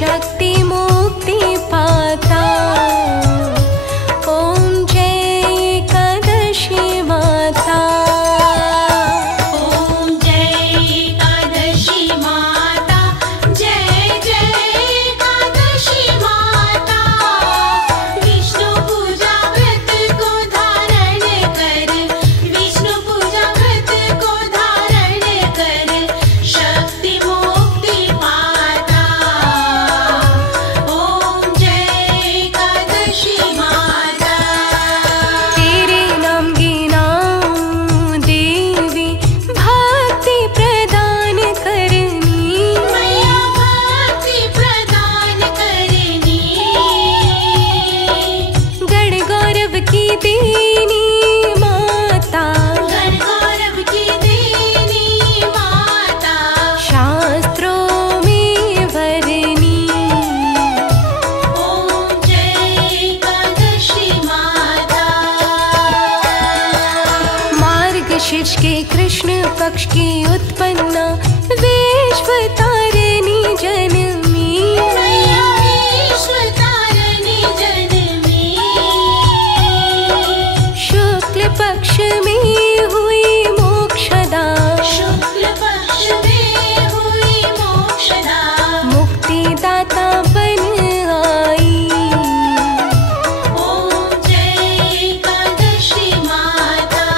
शक्ति मुक्ति पाता। ओम जय एकादशी माता। ओम जय एकादशी माता। जय जय एकादशी माता। विष्णु पूजा व्रत को धारण कर, विष्णु पूजा व्रत को धारण कर, शक्ति मुक्ति पाता। ओम जय एकादशी माता। तेरे नाम गिनाऊं देवी, भक्ति प्रदान करनी। मैया भक्ति प्रदान करनी। गण गौरव की देनी माता, गण गौरव की देनी माता। शास्त्रों में वरनी। ओम जय एकादशी माता। मार्गशीर्ष के कृष्ण पक्ष की उत्पन्ना, विश्व तारिणी जनमी। मैया विश्व तारिणी जनमी। शुक्ल पक्ष में हुई मोक्षदा, शुक्ल पक्ष में हुई मोक्षदा। मुक्तिदाता बन आई। ओम जय एकादशी माता।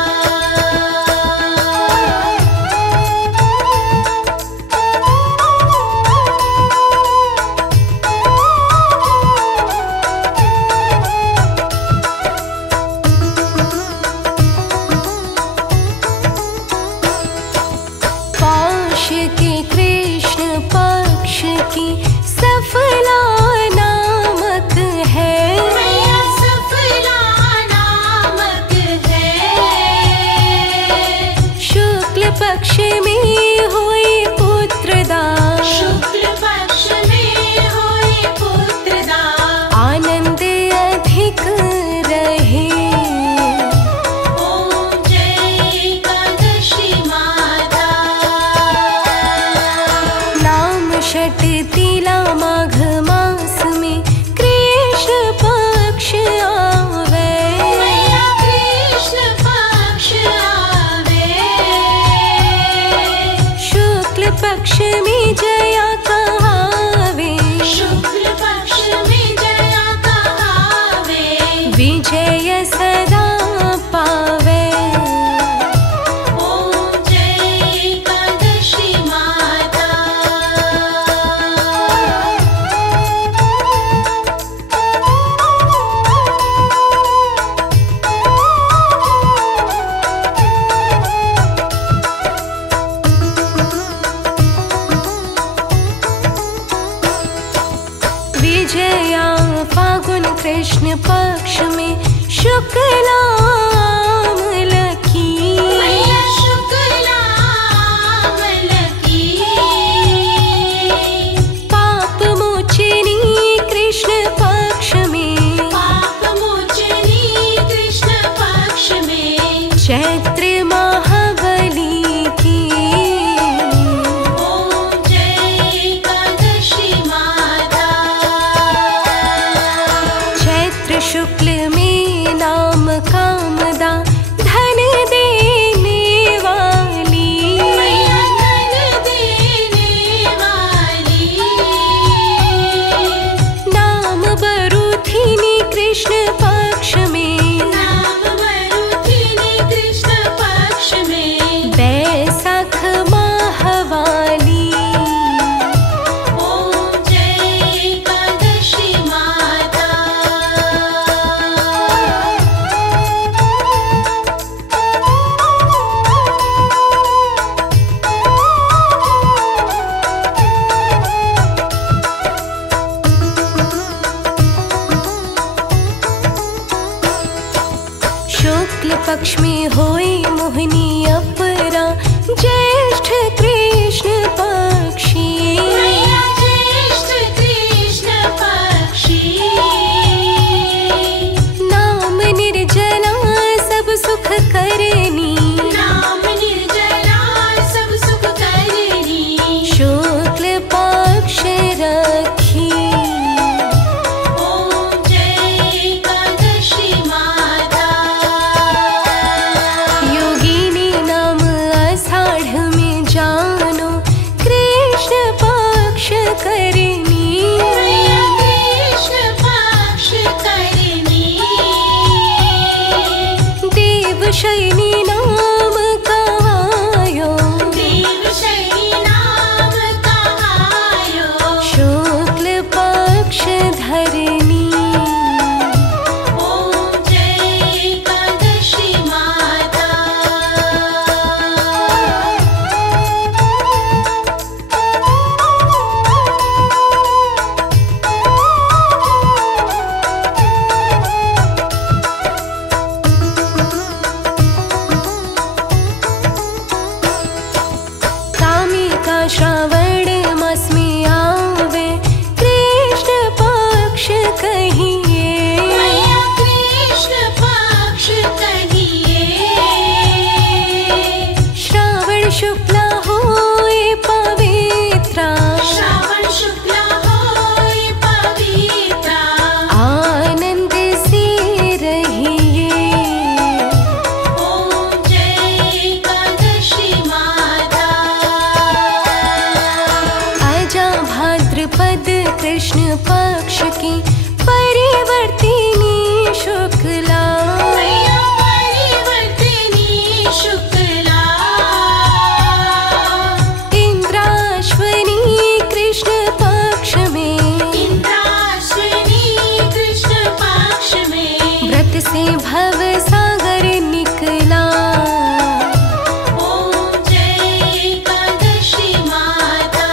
पौष के कृष्ण पक्ष की सफला नामक है। मैया सफला नामक है। शुक्ल पक्ष में हुई पुत्रदा, शुक्ल पक्ष में हुई पुत्रदा। आनंद अधिक रहे। ओम जय एकादशी माता। नाम षट तिला माघ मास में कृष्ण पक्ष आवे। मैया कृष्ण पक्ष आवे। शुक्ल पक्ष में जया कहावे। शुक्ल पक्ष में जया कहावे। विजय सदा पावे। ओम जय एकादशी माता। विजया फागुन कृष्ण पक्ष में शुक्लामल की। मैया शुक्लामल की। पाप मोचनी कृष्ण पक्ष में। पाप मोचनी कृष्ण पक्ष में। चैत्र महाबली की। ओम जय एकादशी माता। चैत्र शुक्ल में नाम कामदा, धन देने वाली। मैया धन देने वाली। नाम बरुथिनी कृष्ण पक्ष में। नाम मरुथिनी कृष्ण पक्ष में। बैसाख माहवाली। ओम जय एकादशी माता। शुक्ल पक्ष में होई मोहिनी अपरा, ज्येष्ठ कृष्ण पक्षी। मैया ज्येष्ठ कृष्ण पक्षी। नाम निर्जला सब सुख करनी। नाम निर्जला सब सुख करनी। शुक्ल पक्ष रखी। देवशयनी नाम कहायो, देवशयनी नाम कहायो। शुक्ल पक्ष धरनी। ओम जय एकादशी माता। कामिका श्रावण मास में आवे, कृष्ण पक्ष कहिए। मैया कृष्ण पक्ष कहिए। श्रावण शुक्ला होए पवित्रा, श्रावण शुक्ला होय पवित्रा। आनंद से रहिए। ओम जय एकादशी माता। आजा भाद्रपद कृष्ण पक्ष की परिवर्तिनी शुक्ला, मैया परिवर्तिनी शुक्ला। इंद्राश्वनी कृष्ण पक्ष में, इंद्राश्विनी कृष्ण पक्ष में। व्रत से भव सागर निकला। ओम जय एकादशी माता।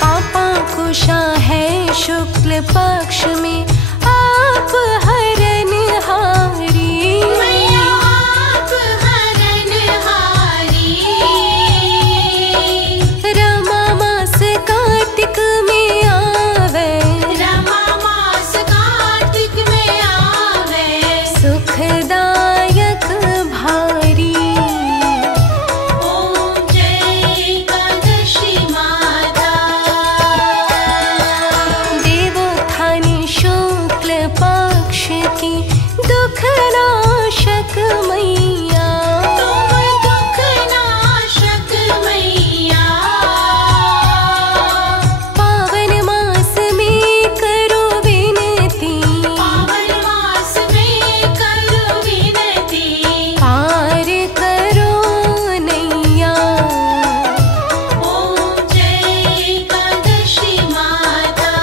पापा कुशा है शुक्ल पक्ष में, आप हरनहारी। मैया आप हरनहारी। रमा मास कार्तिक में आवे, रमा मास कार्तिक में आवे। सुखदायक भारी। ओम जय एकादशी माता। देवोत्थानी शुक्ल पक्ष की दुख नाशक मैया, तुम दुख नाशक मैया। पावन मास में करो विनती, पावन मास में करो विनती। पार करो नैया। ओम जय एकादशी माता।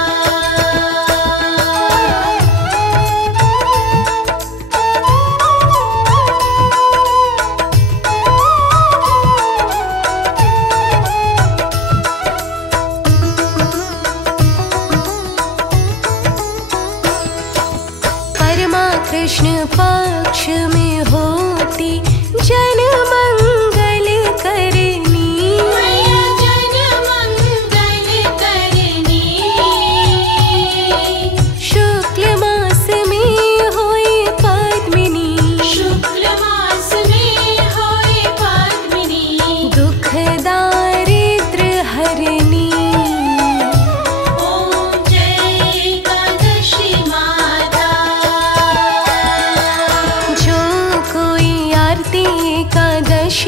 परमा कृष्ण पक्ष में होती जन मंगल करनी। मैया जन मंगल करनी। शुक्ल मास में होए पद्मिनी, शुक्ल मास में होय पद्मिनी। दुख दारिद्र हरनी। ओम जय एकादशी माता। जो कोई आरती एकादशी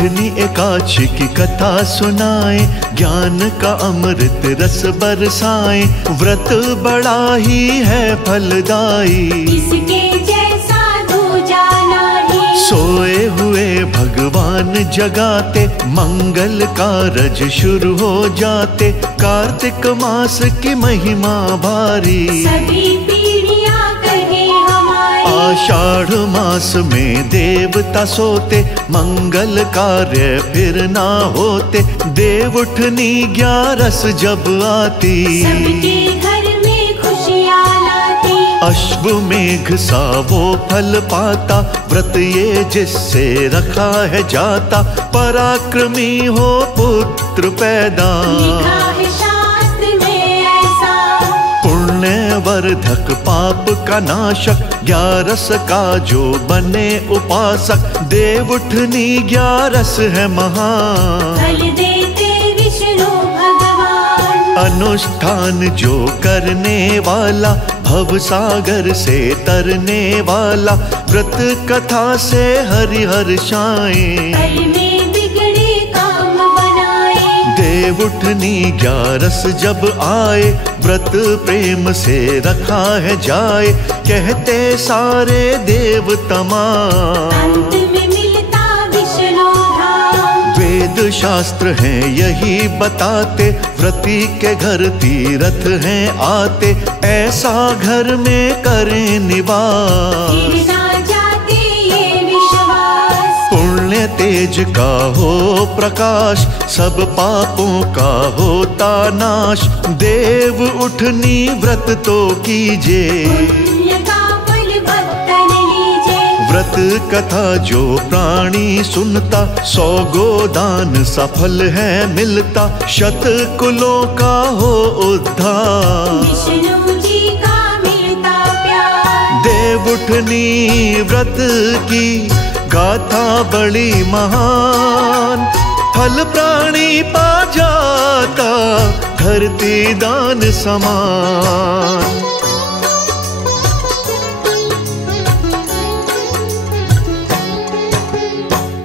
उठनी एकादशी की कथा सुनाए, ज्ञान का अमृत रस बरसाए, व्रत बड़ा ही है फलदायी, इसके जैसा दूजा नहीं। सोए हुए भगवान जगाते, मंगल कारज शुरू हो जाते, कार्तिक मास की महिमा भारी, सभी पीढ़ियां कहे हमारी। आषाढ़ मास में देवता सोते, मंगल कार्य फिर ना होते, देव उठनी 11 जब आती, सबके घर में खुशियां लाती। अश्वमेघ सा वो फल पाता, व्रत ये जिससे रखा है जाता, पराक्रमी हो पुत्र पैदा, लिखा है शास्त्र में ऐसा। पुण्यवर्धक पाप का नाशक, 11 का जो बने उपासक, देव उठनी 11 है महान, फल देते विष्णु भगवान। अनुष्ठान जो करने वाला, भव सागर से तरने वाला, व्रत कथा से हरिहर शाएं, कल में बिगड़े काम बनाए। देव उठनी 11 जब आए, व्रत प्रेम से रखा है जाए, कहते सारे देव तमाम, अंत में मिलता विष्णु धाम। वेद शास्त्र हैं यही बताते, व्रती के घर तीरथ हैं आते, ऐसा घर में करें निवास, फिर ना जाते ये विश्वास। पुण्य तेज का हो प्रकाश, सब पापों का होता नाश, देव उठनी व्रत तो कीजे, पुण्य का फल भक्तन लीजे। व्रत कथा जो प्राणी सुनता, 100 गोदान सफल है मिलता, शत कुलों का हो उद्धार, विष्णु जी का मिलता प्यार। देव उठनी व्रत की गाथा बड़ी महान, फल प्राणी पा जाता, धरती दान समान।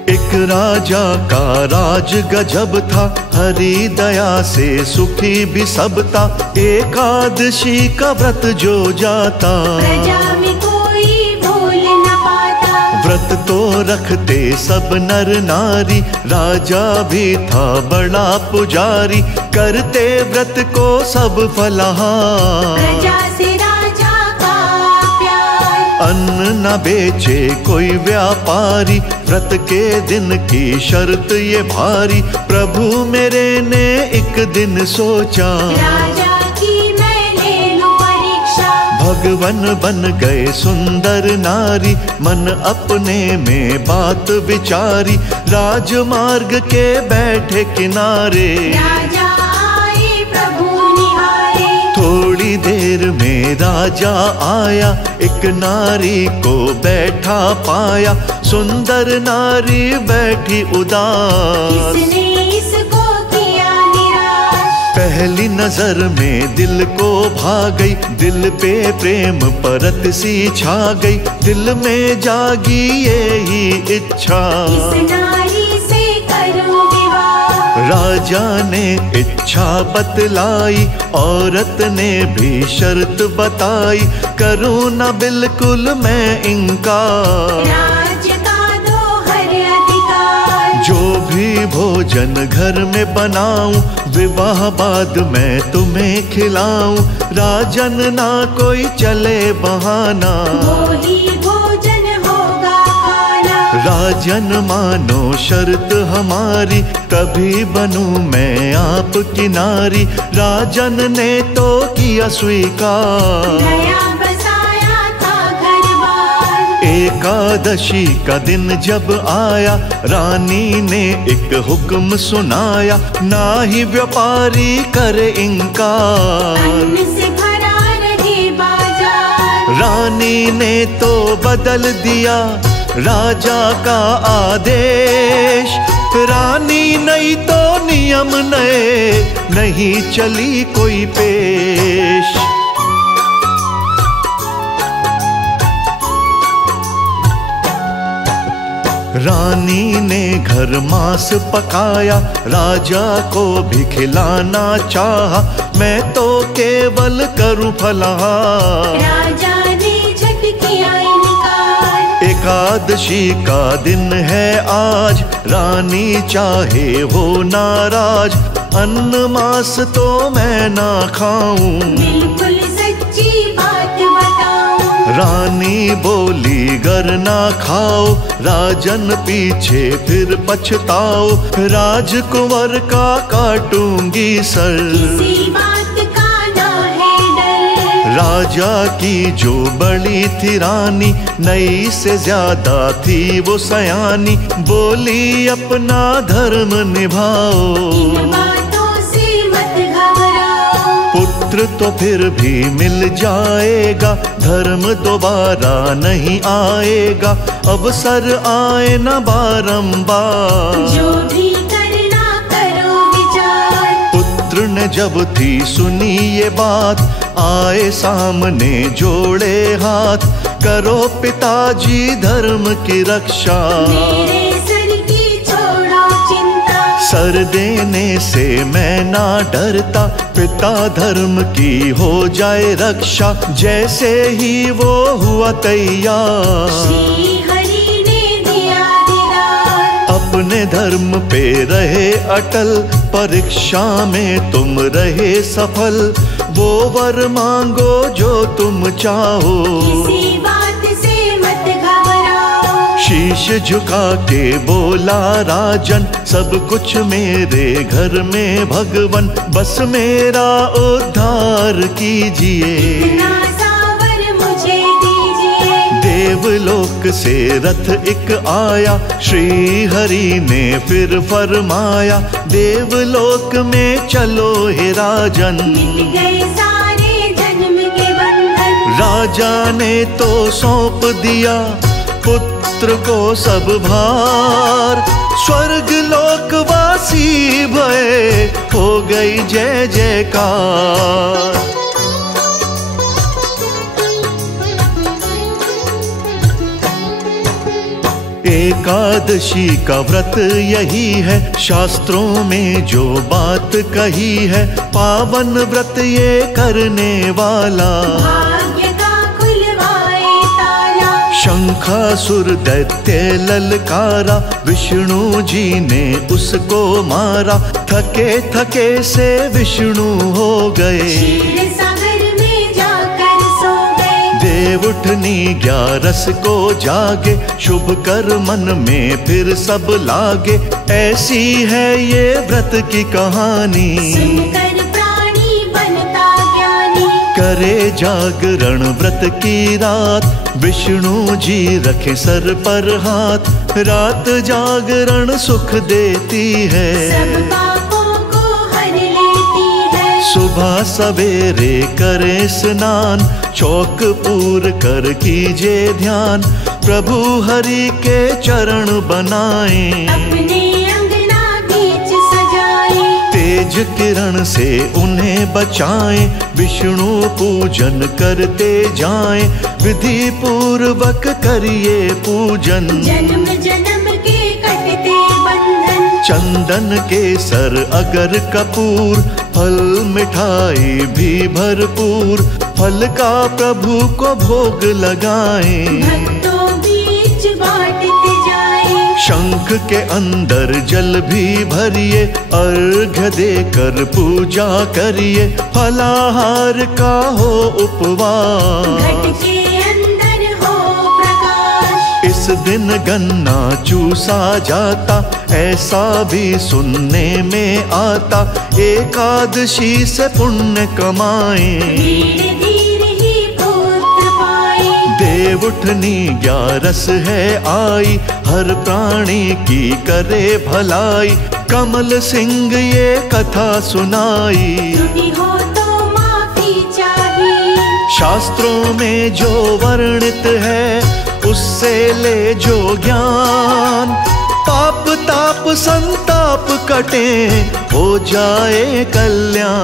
एक राजा का राज गजब था, हरि दया से सुखी भी सब था, एकादशी का व्रत जो जाता, प्रजा में कोई भूल न पाता। व्रत तो रखते सब नर नारी, राजा भी था बड़ा पुजारी, करते व्रत को सब फलाहार, प्रजा से राजा का प्यार। अन्न न बेचे कोई व्यापारी, व्रत के दिन की शर्त ये भारी, प्रभु मेरे ने एक दिन सोचा, राजा की मैं ले लूं परीक्षा। भगवन बन गए सुंदर नारी, मन अपने में बात विचारी, राजमार्ग के बैठे किनारे, राजा आए प्रभु निहारे। थोड़ी देर में राजा आया, एक नारी को बैठा पाया, सुंदर नारी बैठी उदास, किसने इसको किया निराश। पहली नजर में दिल को भा गई, दिल पे प्रेम परत सी छा गई, दिल में जागी यही इच्छा, इस नारी से करूं विवाह। राजा ने इच्छा बतलाई, औरत ने भी शर्त बताई, करूं ना बिल्कुल मैं इनकार, राज का दो हर अधिकार। जो भी भोजन घर में बनाऊं, विवाह बाद मैं तुम्हें खिलाऊं, राजन ना कोई चले बहाना, वो ही भोजन होगा खाना। राजन मानो शर्त हमारी, तभी बनूं मैं आपकी नारी, राजन ने तो किया स्वीकार, नया बसाया था घर बार। एकादशी का दिन जब आया, रानी ने एक हुक्म सुनाया, ना ही व्यापारी करे इनकार, अन्न से भरा रहे बाजार। रानी ने तो बदल दिया राजा का आदेश, रानी नहीं तो नियम नए, नहीं चली कोई पेश। रानी ने घर मांस पकाया, राजा को भी खिलाना चाहा, मैं तो केवल करूं फलाहार। राजा ने झट किया इनकार, एकादशी का दिन है आज, रानी चाहे हो नाराज, अन्न मांस तो मैं ना खाऊं। बिल्कुल सच्ची बात बताऊं, रानी बोली गर ना खाओ, राजन पीछे फिर पछताओ, राजकुंवर का काटूंगी सर। किसी बात का ना है डर, राजा की जो बड़ी थी रानी, नई से ज्यादा थी वो सयानी, बोली अपना धर्म निभाओ। इन बातों से मत घबराओ, पुत्र तो फिर भी मिल जाएगा, धर्म दोबारा नहीं आएगा, अवसर आए न बारंबार। जो भी करना करो विचार। पुत्र ने जब थी सुनी ये बात, आए सामने जोड़े हाथ, करो पिताजी धर्म की रक्षा। मेरे सर की छोड़ो चिंता, सर देने से मैं ना डरता, पिता धर्म की हो जाए रक्षा, जैसे ही वो हुआ तैयार। श्री हरि ने दिया दीदार, अपने धर्म पे रहे अटल, परीक्षा में तुम रहे सफल, वो वर मांगो जो तुम चाहो। किसी बात से मत घबराओ, शीश झुका के बोला राजन, सब कुछ मेरे घर में भगवन, बस मेरा उद्धार कीजिए। इतना सावर मुझे दीजिए। देवलोक से रथ एक आया, श्री हरि ने फिर फरमाया, देवलोक में चलो हे राजन। मिट गए सारे जन्म के बंधन, राजा ने तो सौंप दिया पुत्र को सब भार, स्वर्ग लोकवासी भये हो गई जय जयकार। एकादशी का व्रत यही है, शास्त्रों में जो बात कही है, पावन व्रत ये करने वाला, भाग्य का खुलवाए ताला। शंखासुर दैत्य ललकारा, विष्णु जी ने उसको मारा, थके थके से विष्णु हो गए, क्षीर सागर में जाकर सो गए। देवउठनी 11 को जागे, शुभ कर मन में फिर सब लागे, ऐसी है ये व्रत की कहानी। सुनकर प्राणी बनता ज्ञानी, करे जागरण व्रत की रात, विष्णु जी रखे सर पर हाथ, रात जागरण सुख देती है, सब पापों को हर लेती है। सुबह सवेरे करे स्नान, चौक पूर कर कीजे ध्यान, प्रभु हरि के चरण बनाए, अपने अंगना बीच सजाए। तेज किरण से उन्हें बचाएं, विष्णु पूजन करते जाएं, विधि पूर्वक करिए पूजन, जन्म जन्म के कटते बंधन। चंदन केसर अगर कपूर, फल मिठाई भी भरपूर, फल का प्रभु को भोग लगाएं, भक्तों बीच बांटते जाए। शंख के अंदर जल भी भरिए, अर्घ्य देकर पूजा करिए, फलाहार का हो उपवास, घट के अंदर हो प्रकाश। इस दिन गन्ना चूसा जाता, ऐसा भी सुनने में आता, एकादशी से पुण्य कमाएं, धीरे धीरे ही पुत्र पाए। देवउठनी 11 है आई, हर प्राणी की करे भलाई, कमल सिंह ये कथा सुनाई, त्रुटि हो तो माफी चाहिए। शास्त्रों में जो वर्णित है, उससे ले जो ज्ञान, पाप ताप संताप कटे, हो जाए कल्याण।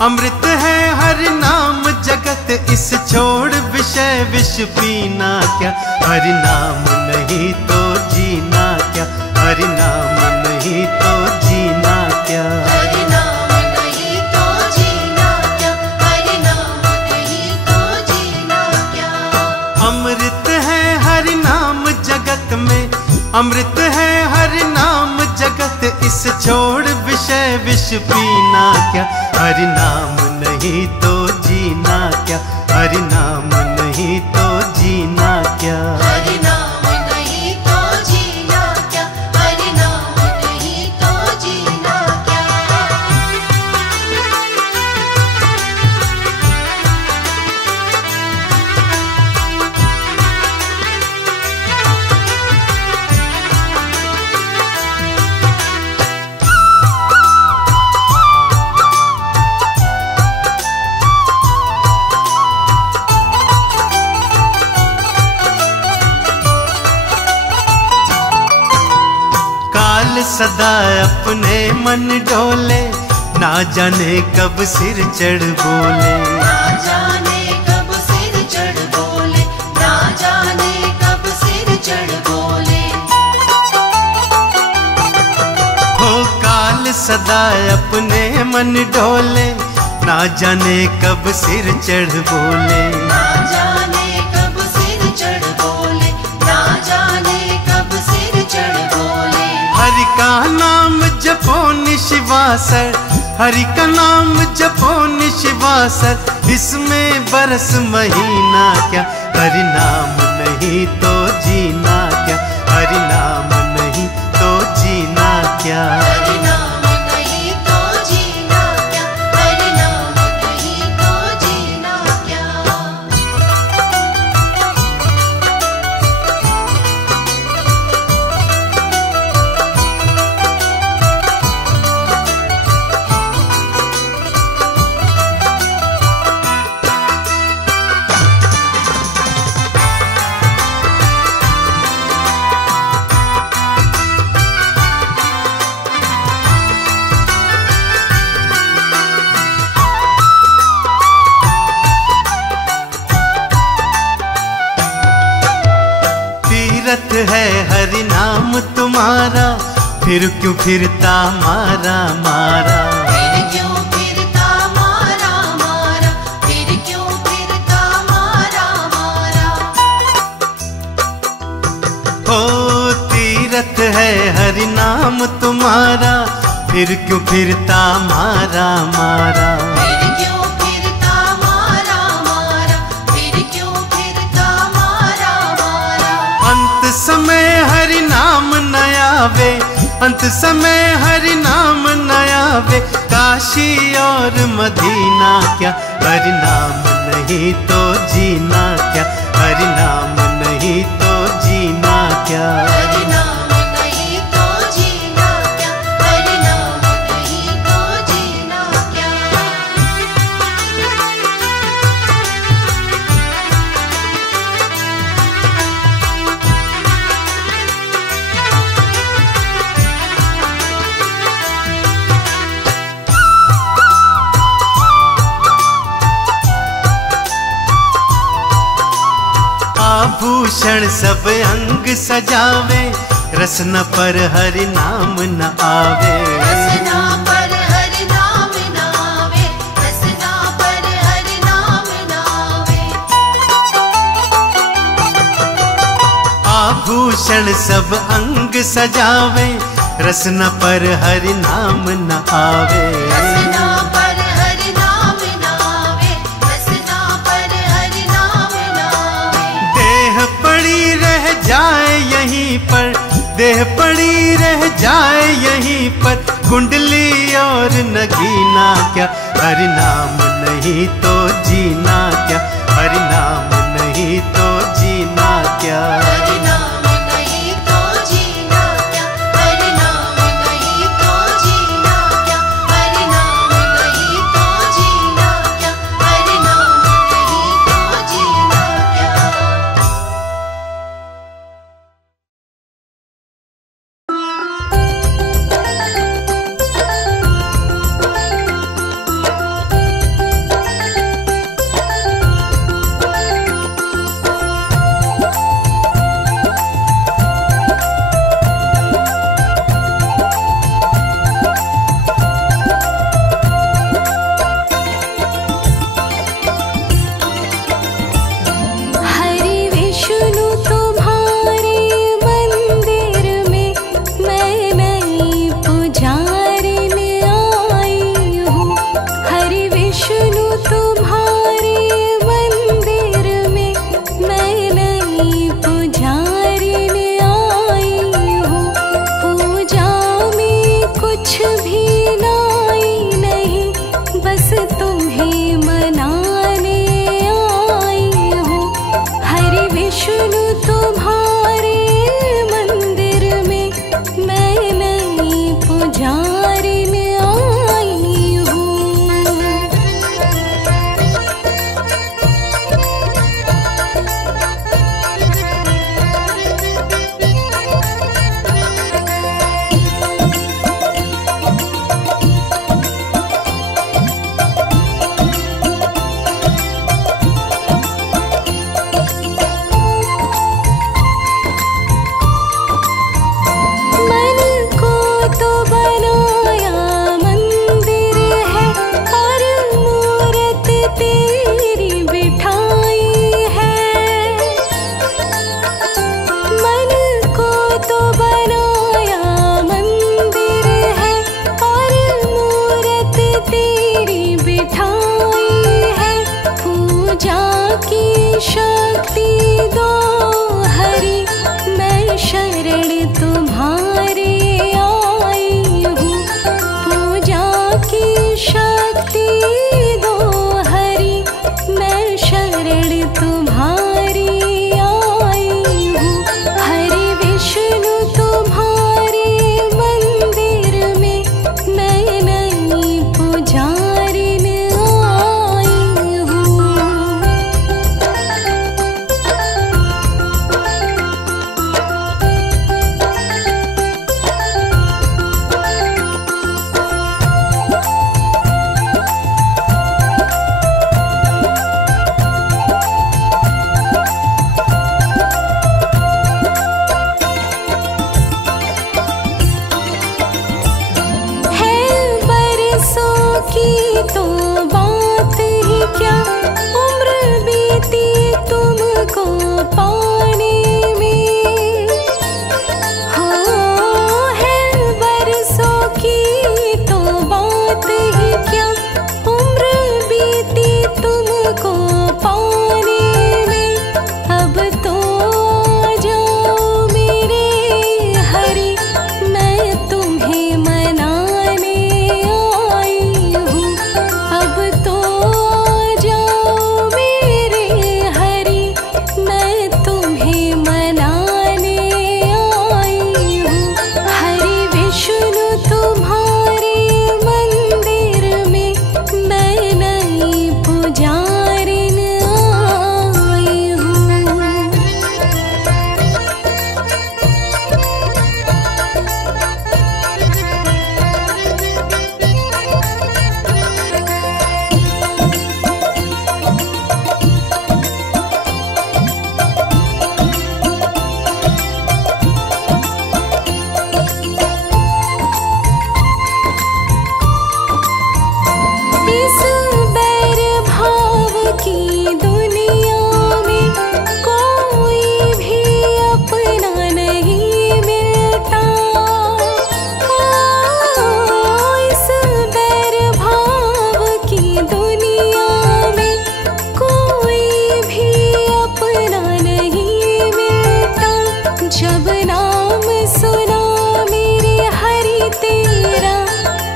अमृत है हर नाम जगत, इस छोड़ विषय विष पीना क्या। हरि नाम नहीं तो जीना क्या, हरि नाम नहीं तो जीना क्या। हरि नाम नहीं तो जीना क्या, हरि नाम नहीं तो जीना क्या। अमृत है हरि नाम जगत में, अमृत है हरि नाम जगत, इस छोड़ विषय विष पीना क्या। हरि नाम नहीं तो जीना क्या, हरि नाम नहीं तो जीना क्या। हरि नाम नहीं तो जीना क्या, हरि नाम नहीं तो जीना क्या। सदा अपने मन डोले, ना जाने कब सिर चढ़ बोले। ना जाने कब सिर चढ़ बोले, ना जाने कब सिर चढ़ बोले। हो काल सदा अपने मन डोले, ना जाने कब सिर चढ़ बोले। ना जाने कब सिर चढ़ बोले, ना जाने कब सिर चढ़ बोले। हरि का नाम जपो निशिवासर, हरि का नाम जपो निशिवासर, इसमें बरस महीना क्या। हरि नाम नहीं तो जीना क्या, हरि नाम नहीं तो जीना क्या। हरि नाम नहीं तो जीना क्या, हरि नाम नहीं तो जीना क्या। तीरथ है हरि नाम तुम्हारा, फिर क्यों फिरता मारा मारा। फिर क्यों फिरता मारा मारा, फिर क्यों फिरता मारा मारा। हो तीरथ है हरि नाम तुम्हारा, फिर क्यों फिरता मारा मारा। फिर क्यों फिरता मारा मारा, फिर क्यों फिरता मारा मारा। अंत समय हरि नाम न आवे, अंत समय हरि नाम न आवे, काशी और मदीना क्या। हरि नाम नहीं तो जीना क्या, हरि नाम नहीं तो जीना क्या। हरि नाम नहीं तो जीना क्या, हरि नाम नहीं तो जीना क्या। आभूषण सब अंग सजावे, रसना पर हरि नाम न आवे। रसना पर हरि नाम न आवे, रसना पर हरि नाम न आवे। आभूषण सब अंग सजावे, रसना पर हरि नाम न आवे। रसना पर हरि नाम न आवे, रसना पर हरि नाम न आवे। देह पड़ी रह जाए यहीं पर, देह पड़ी रह जाए यहीं पर, कुंडली और नगीना क्या। हरि नाम नहीं तो जीना क्या, हरि नाम नहीं तो जीना क्या। हरि नाम नहीं तो जीना क्या, हरि नाम नहीं तो जीना क्या। हरि नाम नहीं तो जीना क्या, हरि नाम नहीं तो जीना क्या। विष्णु तुम्हारे मंदिर में मैं नई पुजारिन आई हूँ। मन को तो बनाया मंदिर है और मूरत तेरी बिठाई है। मन को तो बनाया मंदिर है और मूरत तेरी बिठाई है। पूजा की शक्ति दो हरि, मैं शरण तुम्हारे आई हूँ। पूजा की शक्ति दो हरि, मैं शरण तुम्हारी आई हूँ। हरि विष्णु तुम्हारे मंदिर में मैं नई पुजारिन आई हूँ। है बरसों की तो बात ही क्या, उम्र बीती तुमको पाने में। हो है बरसों की तो बात ही क्या, उम्र बीती तुमको पाने में। अब तो आ जाओ मेरे हरि, मैं तुम्हें मनाने आई हूँ। अब तो आ जाओ मेरे हरि, मैं तुम्हें मनाने आई हूँ। हरि विष्णु तुम्हारे मंदिर में मैं नई पुजारिन आई हूँ। इस बैर भाव की दुनिया में कोई भी अपना नहीं मिलता। इस बैर भाव की दुनिया में कोई भी अपना नहीं मिलता। जब नाम सुना मेरे हरि तेरा,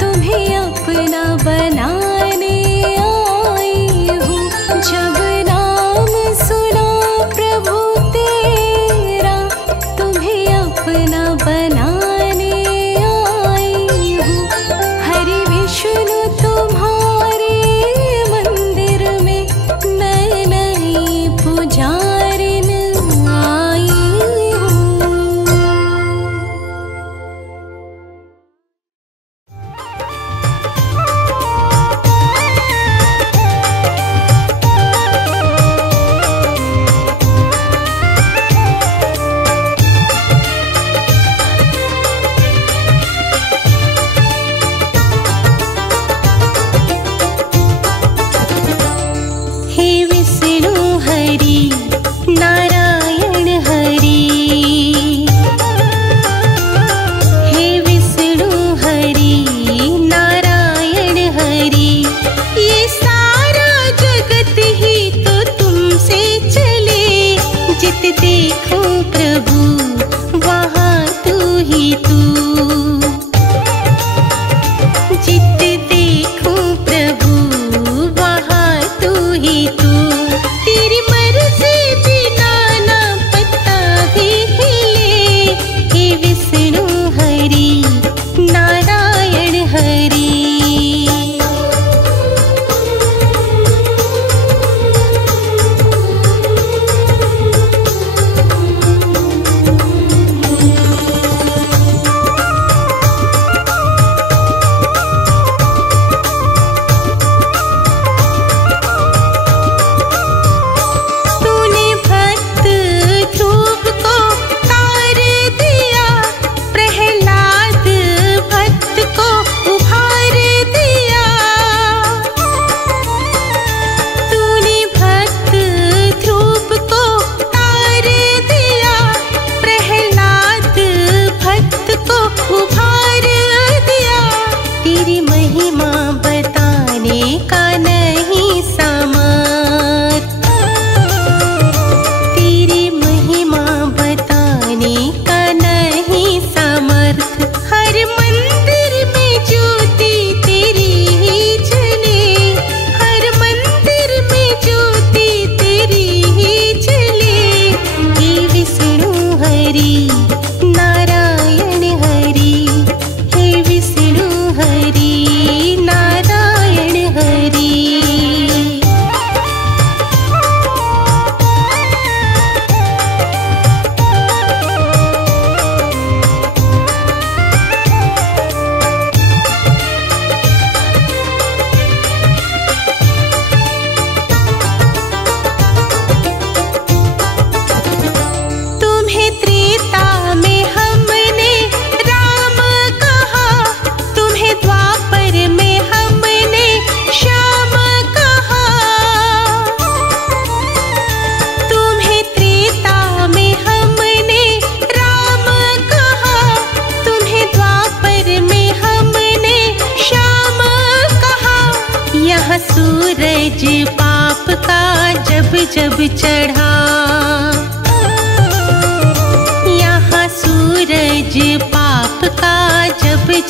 तुम्हें अपना बनाने आई हूँ। जब नाम सुना प्रभु तेरा, तुम्हें अपना बनाने आई हूँ। हरि विष्णु तुम्हारे मंदिर में मैं नई पुजारिन आई हूँ। तेरी मर्जी बिना ना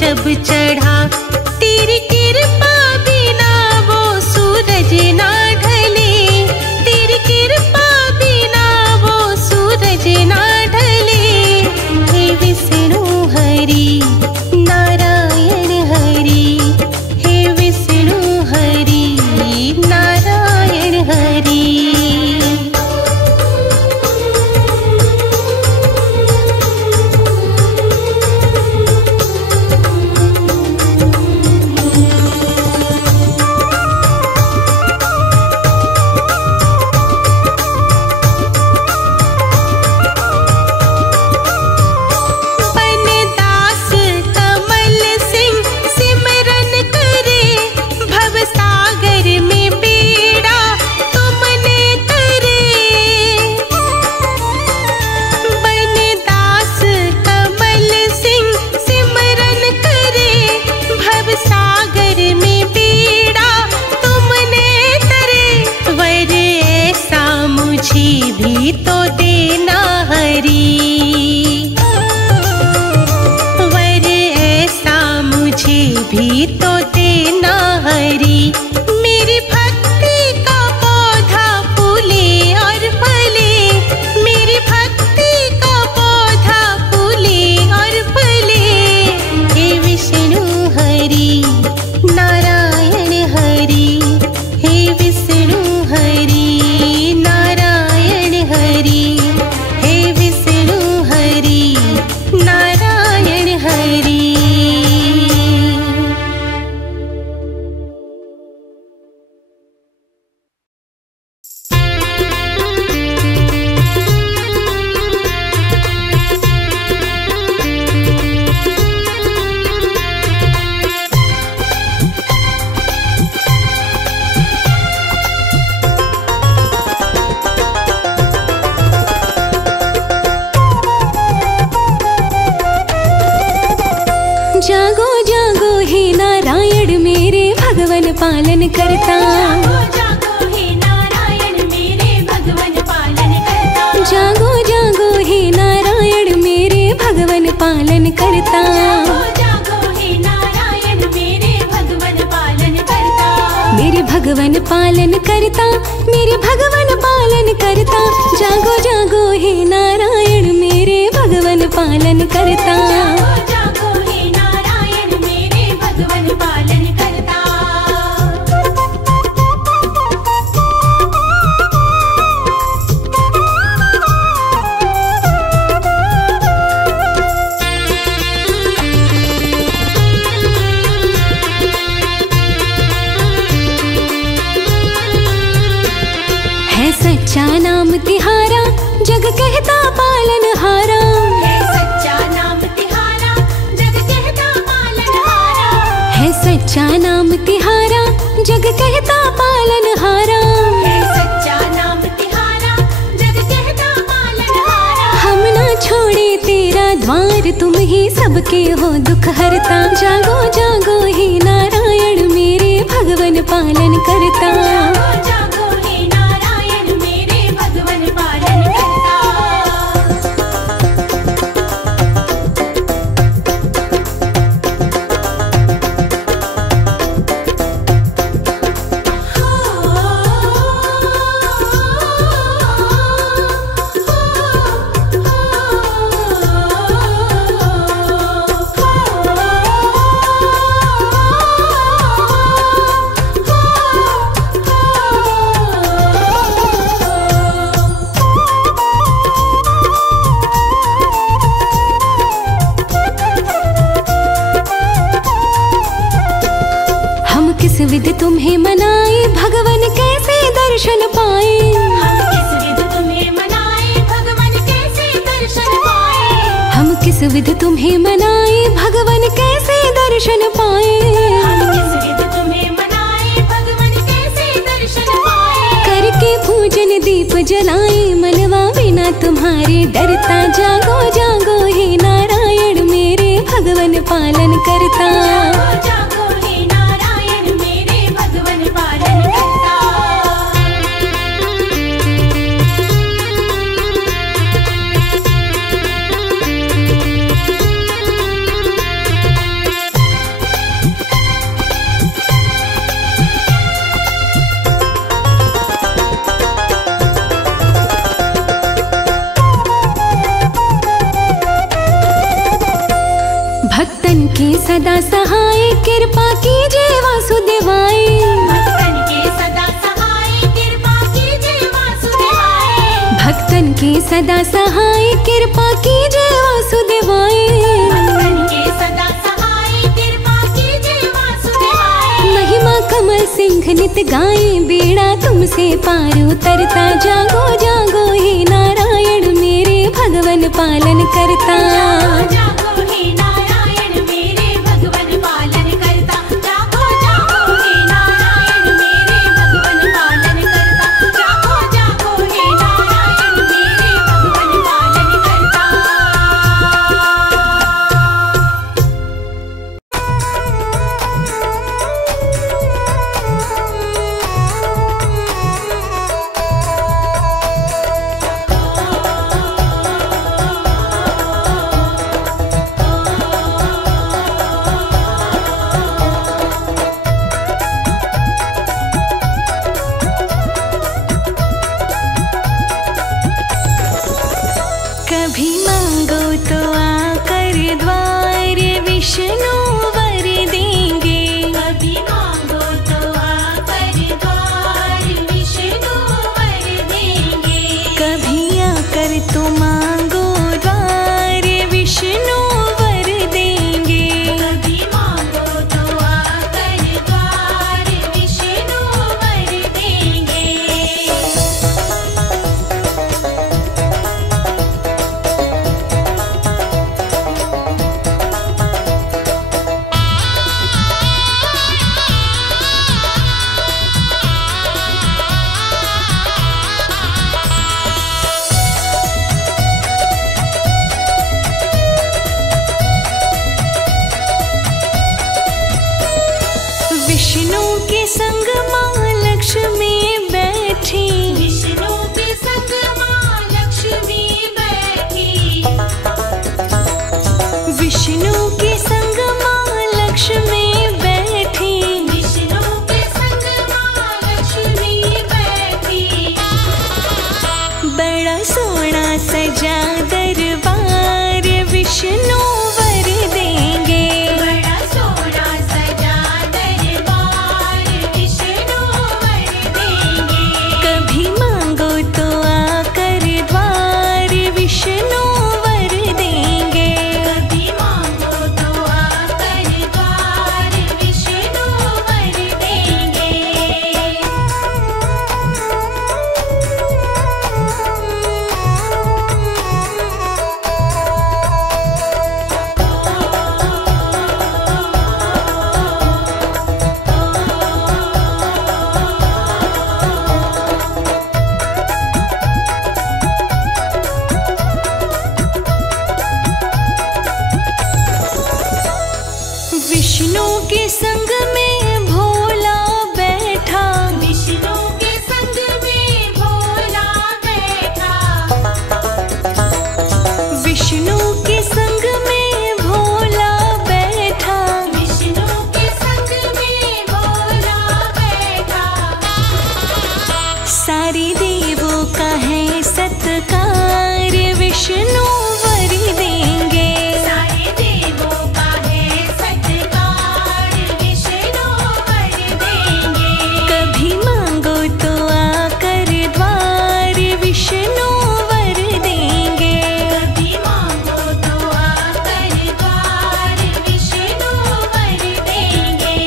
जब चढ़ा, तेरी कृपा बिना वो सूरज ना ढले, तेरी कृपा बिना वो सूरज ना ढले। हे विष्णु हरि नारायण हरि, हे विष्णु हरि नारायण हरि। भी तो देना हरि, वर ऐसा मुझे भी तो देना हरि। मेरी भक्ति का पौधा फूले और फले, मेरी भक्ति का पौधा फूले और फले। हे विष्णु हरि नारायण हरि, हे विष्णु हरि नारायण हरि, हे विष्णु हरि नारायण हरि। जागो जागो हे नारायण मेरे भगवन पालन करता, जागो हे नारायण मेरे भगवन पालन करता, जागो जागो हे नारायण मेरे भगवन पालन करता। जागो हे नारायण मेरे भगवन पालन करता, मेरे भगवन पालन करता, मेरे भगवन पालन करता। जागो जागो हे नारायण मेरे भगवन पालन करता। जागो हे नारायण मेरे भगवन पालन करता। है सच्चा नाम तिहारा जग कहता पालन हारा, है सच्चा नाम तिहारा जग कहता पालन हारा, है सच्चा नाम तिहारा जग कहता पालन हारा। है सच्चा नाम तिहारा जग कहता पालन हारा। हम ना छोड़े तेरा द्वार, तुम ही सबके हो दुख हरता। जागो जागो हे नारायण मेरे भगवन पालन करता। जागो हे नारायण मेरे भगवन पालन करता। किस विध तुम्हें मनाए भगवन कैसे दर्शन पाए, हम किस विध तुम्हें मनाए भगवन कैसे दर्शन पाए, हम किस विध तुम्हें मनाए भगवन कैसे दर्शन पाए। हम किस विध तुम्हें मनाए भगवन कैसे दर्शन पाए। करके पूजन दीप जलाए मनवा बिना तुम्हारे डरता। जागो जागो हे नारायण मेरे भगवन पालन करता। जागो हे नारायण मेरे भगवन पालन करता। की सदा सहाय कृपा कीजिए वासुदेवाय। भक्तन के सदा सहाय कृपा कीजिए वासुदेवाय। भक्तन की सदा सहाय कृपा कीजिए वासुदेवाय। भक्तन के सदा सहाय कृपा कीजिए वासुदेवाय। महिमा कमल सिंह नित गाए बेड़ा तुमसे पार उतरता। जागो जागो हे नारायण मेरे भगवन पालन करता। जागो हे नारायण मेरे भगवन पालन करता। जागो जागो हे नारायण मेरे भगवन पालन करता। जागो जागो हे नारायण मेरे भगवन पालन करता। कभी मांगो तो आकर द्वार विष्णु वर देंगे। कभी मांगो तो आकर द्वार विष्णु वर देंगे। कभी आकर तो मांगो द्वार विष्णु वर देंगे। कभी मांगो तो आकर द्वार विष्णु वर देंगे। विष्णु के संग माँ लक्ष्मी बैठी। विष्णु के संग माँ लक्ष्मी बैठी। विष्णु के संग माँ लक्ष्मी बैठी। विष्णु के संग माँ लक्ष्मी बैठी। बड़ा सोना सजा दरबार विष्णु वर देंगे। बड़ा सोना सजा दरबार विष्णु वर देंगे। कभी मांगो तो आकर द्वार विष्णु वर देंगे। कभी मांगो तो आकर द्वार विष्णु वर देंगे। विष्णु के संग में भोला बैठा। विष्णु के संग में भोला बैठा। विष्णु के संग में भोला बैठा। विष्णु के संग में भोला बैठा। सारे देवों का है सत्कार विष्णु वर देंगे। सारे देवों का है सत्कार विष्णु वर देंगे। कभी मांगो तो आकर द्वार विष्णु वर देंगे। कभी मांगो तो आकर द्वार विष्णु वर देंगे।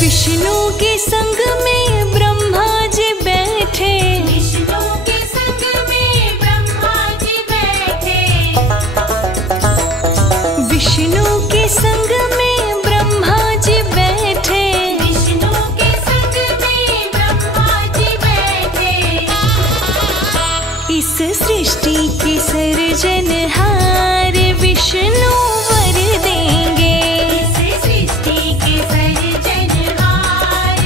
विष्णु के संग में ब्रह्मा जी बैठे। विष्णु के संग में ब्रह्मा जी बैठे। विष्णु के संग में ब्रह्मा जी बैठे। विष्णु के संग में ब्रह्मा जी बैठे। इस सृष्टि के सर्जनहार विष्णु वर देंगे। इस सृष्टि के सर्जनहार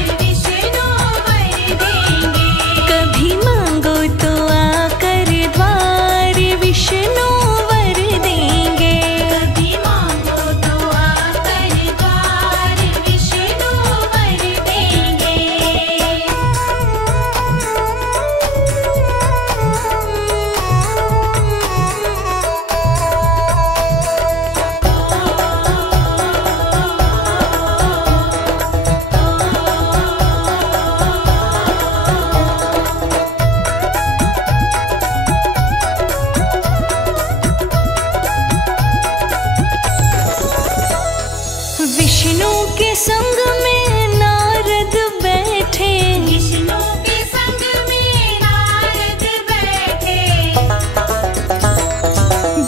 विष्णु के संग में नारद बैठे, विष्णु के संग में नारद बैठे,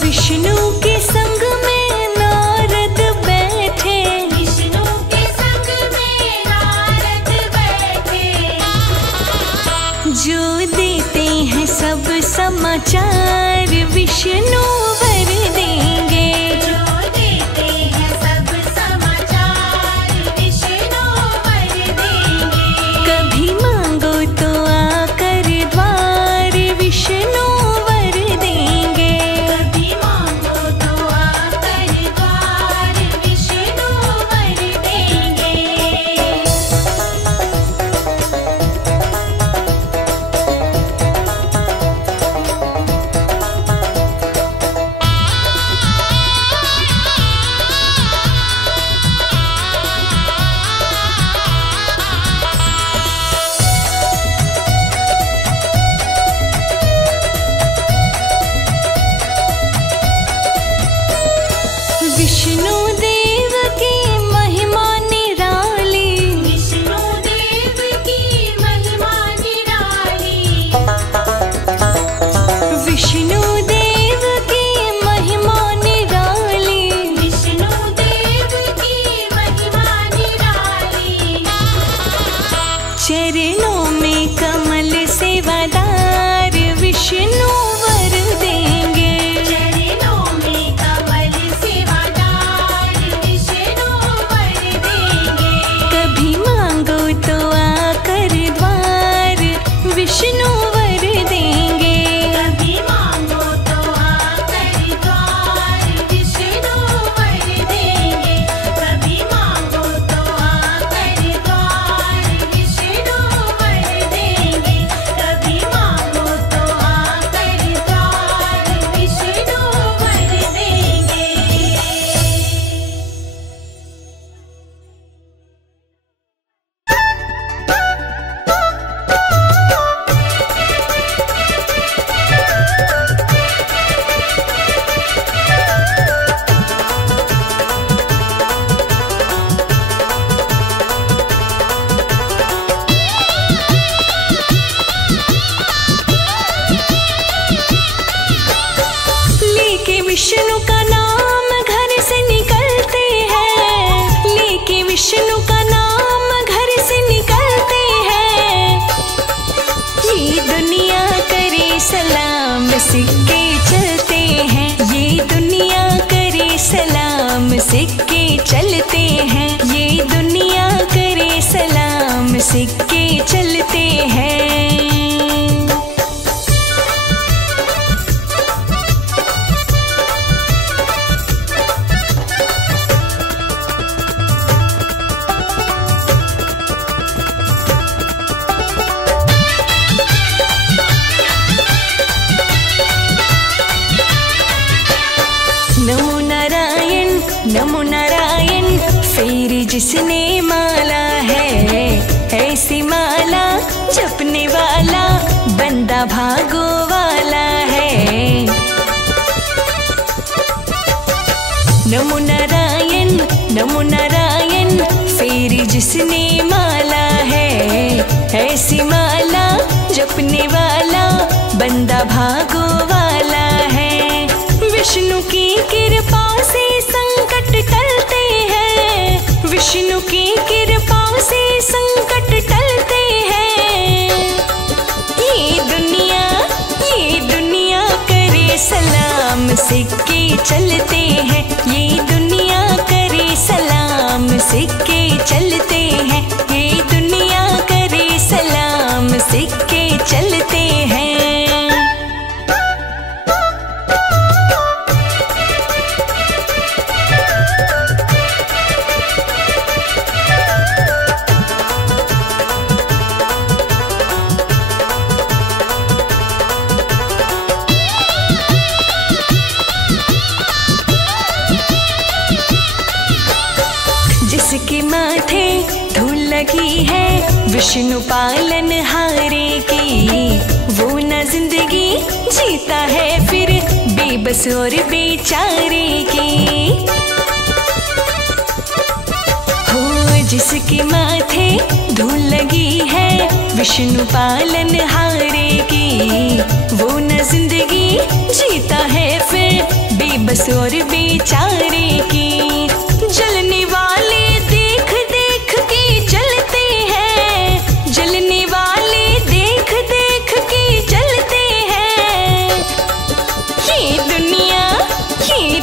विष्णु के संग में नारद बैठे, विष्णु के संग में नारद बैठे। जो देते हैं सब समाचार विष्णु वर देंगे, जो देते हैं सब समाचार विष्णु वर देंगे। कभी मांगो तो आकर द्वार विष्णु वर देंगे, कभी मांगो तो आकर द्वार विष्णु वर देंगे। विष्णु देव की महिमा निराली, विष्णु देव की महिमा निराली, विष्णु देव की महिमा निराली, विष्णु देव की महिमा निराली। चरणों में कमल सेवादार विष्णु वर देंगे, चरणों में कमल सेवादार विष्णु वर देंगे। कभी मांगो तो आकर द्वार विष्णु वर देंगे, कभी मांगो तो आकर द्वार विष्णु वर देंगे, कभी मांगो तो आकर द्वार विष्णु वर देंगे, कभी मांगो तो आकर द्वार विष्णु वर देंगे। लेके विष्णु का नाम घर से निकलते हैं, लेके विष्णु का नाम घर से निकलते हैं। ये दुनिया करे सलाम सिक्के चलते हैं, ये दुनिया करे सलाम सिक्के चलते हैं, ये दुनिया करे सलाम सिक्के चलते हैं। नमो नारायण नमो नारायण, फिर जिसने माला है ऐसी माला जपने वाला बंदा भागो वाला है। नमो नारायण, फिर जिसने माला है ऐसी माला जपने वाला बंदा भागो वाला है। विष्णु की कृपा से संकट टलते हैं, विष्णु की कृपा से संकट टलते हैं। ये दुनिया करे सलाम सिक्के चलते हैं, ये दुनिया करे सलाम सिक्के चलते हैं, ये दुनिया करे सलाम सिक्के चलते हैं। जिसके माथे धूल लगी है विष्णु पालन हारे की, वो न जिंदगी जीता है फिर बेबस और बेचारे की। जिसके माथे धूल लगी है विष्णु पालन हारे की, वो न जिंदगी जीता है फिर बेबस और बेचारे की। जलने वाले देख देख के जलते हैं, जलने वाले देख देख के जलते हैं। ये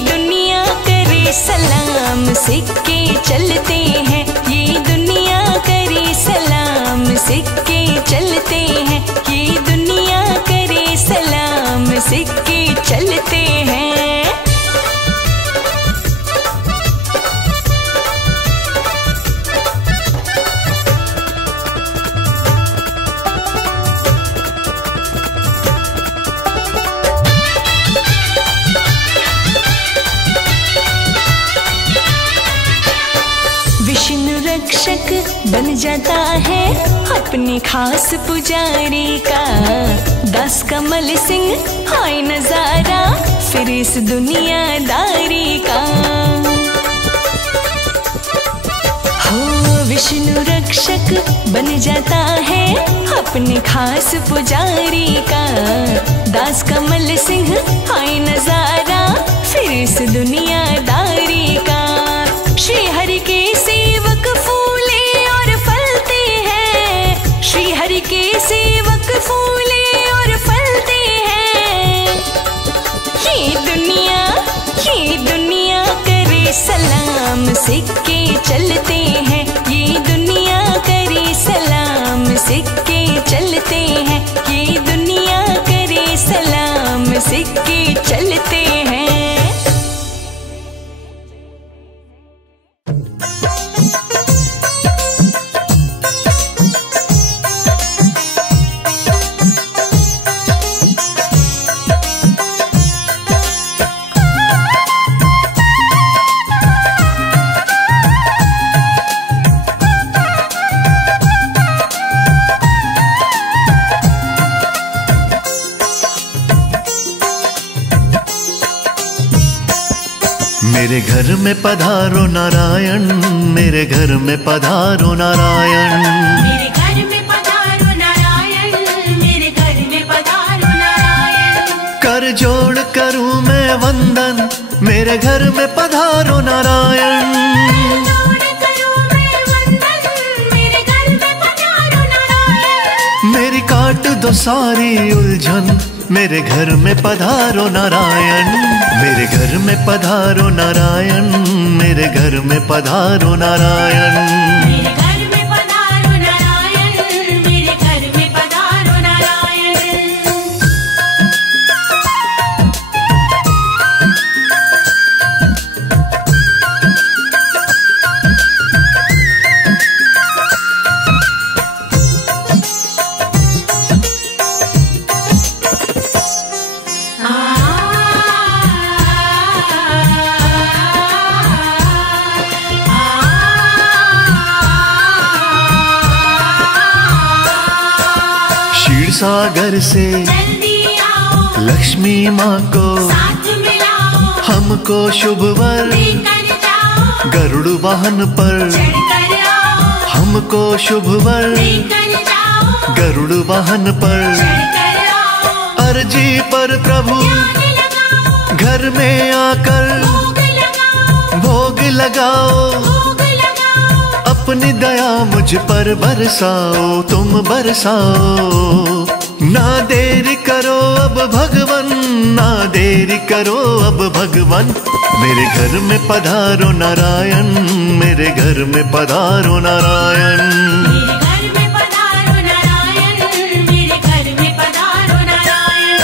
दुनिया करे सलाम सिक्के चलते हैं, ये दुनिया करे सलाम सिक्के चलते हैं, ये दुनिया करे सलाम सिक्के चलते हैं। विष्णु रक्षक बन जाता है अपने खास पुजारी का। दास कमल सिंह हाय नजारा फिर इस दुनियादारी का। हो विष्णु रक्षक बन जाता है अपने खास पुजारी का। दास कमल सिंह हाय नजारा फिर इस दुनियादारी का। श्री हरि के सेवक फूले और फलते हैं, श्री हरि के सेवक फूले और फलते हैं। ये दुनिया करे सलाम सिक्के चलते हैं, ये दुनिया करे सलाम सिक्के चलते हैं, ये दुनिया करे सलाम सिक्के चलते हैं। मेरे घर में पधारो नारायण, मेरे घर में पधारो नारायण। मेरे घर में पधारो नारायण, मेरे घर में पधारो नारायण। कर जोड़ करूं मैं वंदन, मेरे घर में पधारो नारायण। जोड़ करूं मैं वंदन, मेरे घर में पधारो नारायण। मेरी काट दो सारी उलझन, मेरे घर में पधारो नारायण। मेरे घर में पधारो नारायण, मेरे घर में पधारो नारायण। मेरे घर में पधारो नारायण, मेरे घर में पधारो नारायण। सागर से जल्दी आओ, लक्ष्मी माँ को साथ मिलाओ, हमको शुभ वर लेकर जाओ, गरुड़ वाहन पर चढ़कर आओ, हमको शुभ वर लेकर जाओ, गरुड़ वाहन पर चढ़कर आओ। अर्जी पर प्रभु ध्यान लगाओ, घर में आकर भोग लगाओ, भोग लगाओ। भोग लगाओ। अपनी दया मुझ पर बरसाओ, तुम बरसाओ। ना देरी करो अब भगवन, ना देरी करो अब भगवन। मेरे घर में पधारो नारायण, मेरे घर में पधारो नारायण। मेरे घर में पधारो नारायण, मेरे घर में पधारो नारायण।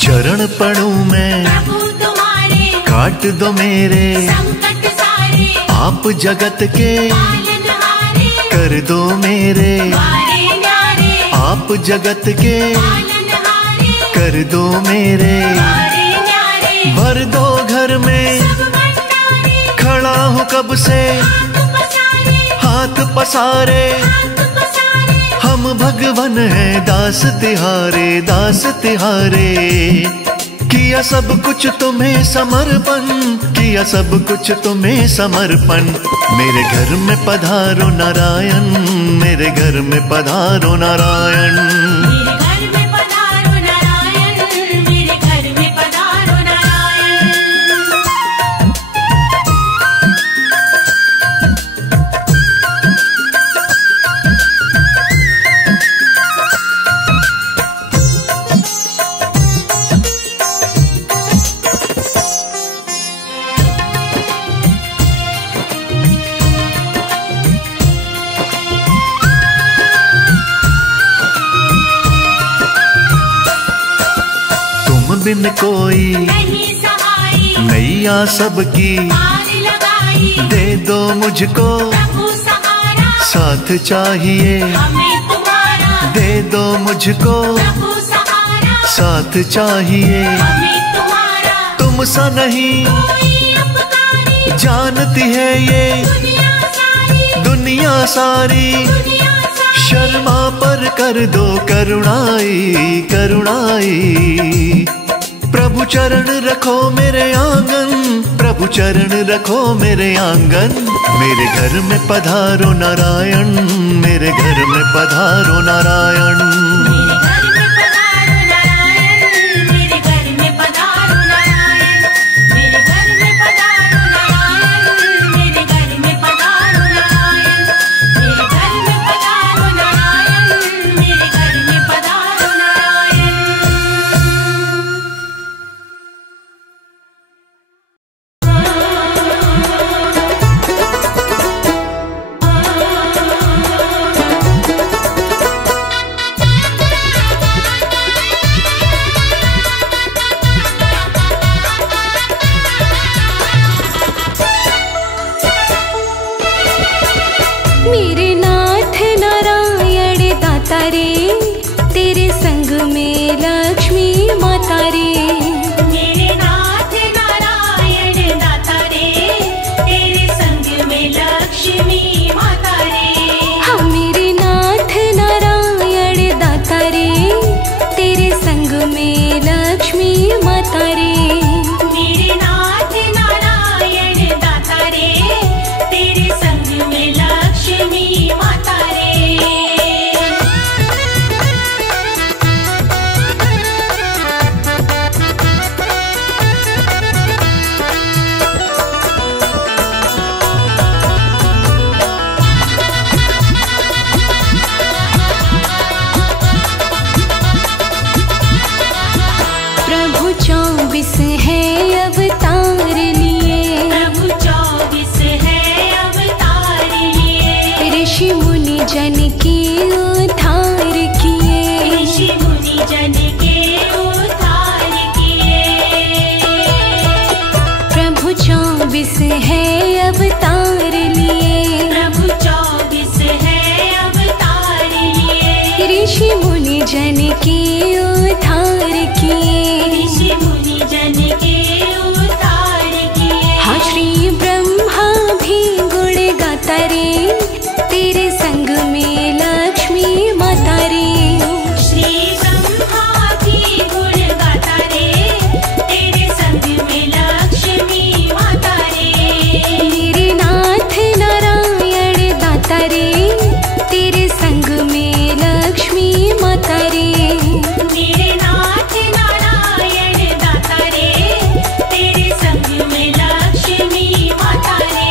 चरण पड़ूं मैं प्रभु तुम्हारे, काट दो मेरे संकट सारे, आप जगत के पालनहारे। कर दो मेरे प्यारे न्यारे आप जगत के पालनहारे कर दो मेरे प्यारे न्यारे भर दो घर में सब भंडारे खड़ा हूँ कब से हाथ पसारे हम भगवन हैं दास तिहारे किया सब कुछ तुम्हें समर्पण किया सब कुछ तुम्हें समर्पण मेरे घर में पधारो नारायण मेरे घर में पधारो नारायण मेरे घर में पधारो नारायण मेरे घर में पधारो नारायण बिन कोई नहीं सहाई नैया सबकी पार लगाई दे दो मुझको प्रभु सहारा साथ चाहिए हमें तुम्हारा दे दो मुझको प्रभु सहारा साथ चाहिए हमें तुम्हारा तुम सा नहीं कोई अपकारी जानती है ये दुनिया सारी शर्मा पर कर दो करुणाई करुणाई प्रभु चरण रखो मेरे आंगन प्रभु चरण रखो मेरे आंगन मेरे घर में पधारो नारायण मेरे घर में पधारो नारायण मेरे घर में पधारो नारायण मेरे घर में पधारो नारायण मेरे घर में पधारो नारायण मेरे घर में पधारो नारायण मेरे घर में पधारो नारायण मेरे नाथ नारायण दाता रे तेरे संग में लक्ष्मी माता रे मेरे नाथ नारायण दाता रे तेरे संग में लक्ष्मी माता रे हाँ मेरे नाथ नारायण दाता रे तेरे संग में लक्ष्मी माता रे मेरे नाथ नारायण दाता रे तेरे संग में लक्ष्मी माता रे प्रभु 24 है अवतार लिए प्रभु 24 है अवतार लिए ऋषि मुनि जन की उद्धार किए ऋषि मुनि जन के उद्धार किए प्रभु 24 है अवतार लिए प्रभु 24 है अवतार लिए ऋषि मुनि जन की उद्धार किए ऋषि मुनि जन के उद्धार किए हाँ श्री ब्रह्मा भी गुण गाता रे तेरे संग में लक्ष्मी माता रे श्री ब्रह्मा भी गुण गाता रे तेरे संग में लक्ष्मी माता रे मेरे नाथ नारायण दाता रे तेरे संग में लक्ष्मी माता रे मेरे नाथ नारायण दाता रे तेरे संग में लक्ष्मी माता रे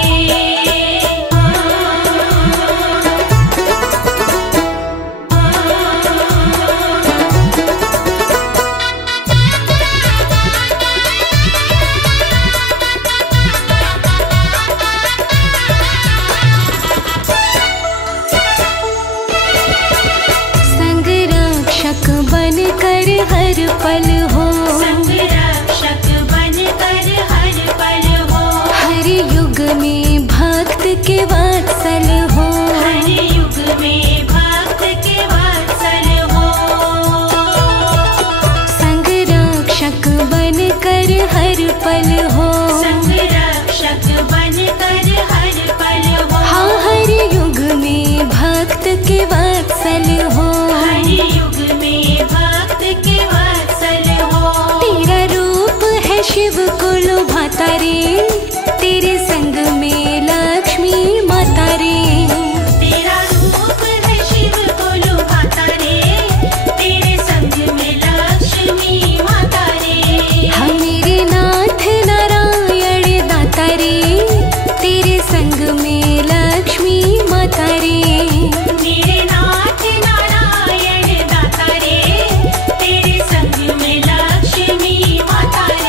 रे। मेरे नाथ नारायण दाता रे, तेरे संग में लक्ष्मी माता रे।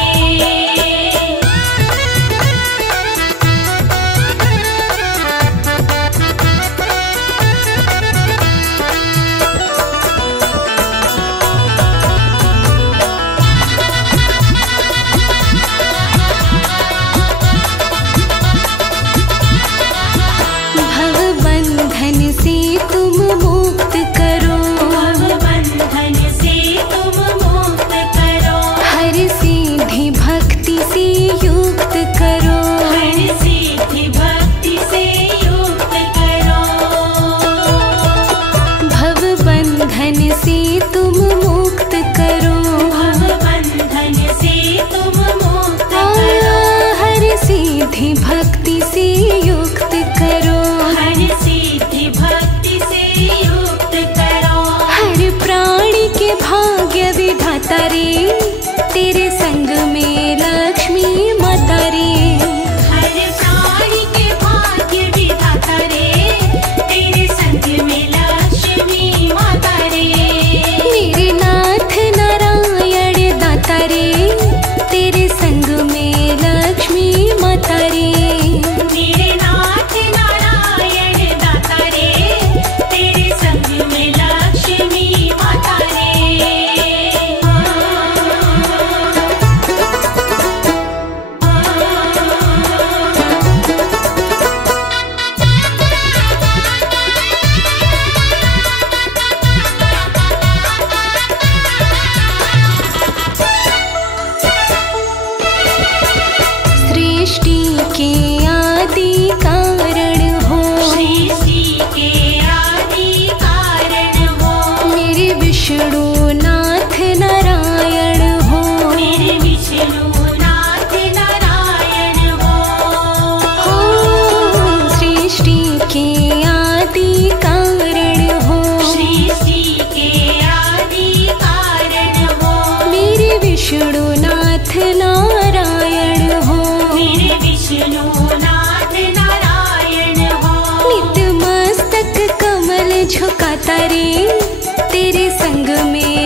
भव बंधन से तुम मुक्त करो, भव बंधन से तुम मुक्त करो, हर सिद्धि भक्ति से युक्त करो। हर सिद्धि भक्ति से युक्त करो। भव बंधन से तुम मुक्त करो, भव बंधन से तुम मुक्त करो, हर सिद्धि भक्ति से युक्त करो। हर सिद्धि भक्ति से युक्त करो। हर प्राणी के भाग्य विधाता रे, तेरे संग में लक्ष्मी माता रे। हर प्राणी के भाग्य विधाता रे, तेरे संग में लक्ष्मी माता रे। मेरे नाथ नारायण दाता रे, तेरे संग में लक्ष्मी माता रे। मेरे नाथ नारायण दाता रे, तेरे संग में लक्ष्मी माता रे। सृष्टि के आदि कारण हो, सृष्टि के आदि कारण हो, मेरे विष्णु नाथ नारायण हो। मेरे विष्णु नाथ नारायण हो। सृष्टि के आदि कारण हो, सृष्टि के आदि कारण हो, मेरे विष्णु नाथ नारायण हो। मेरे विष्णु नाथ नारायण हो। नित मस्तक कमल झुकाता रे, तेरे संग में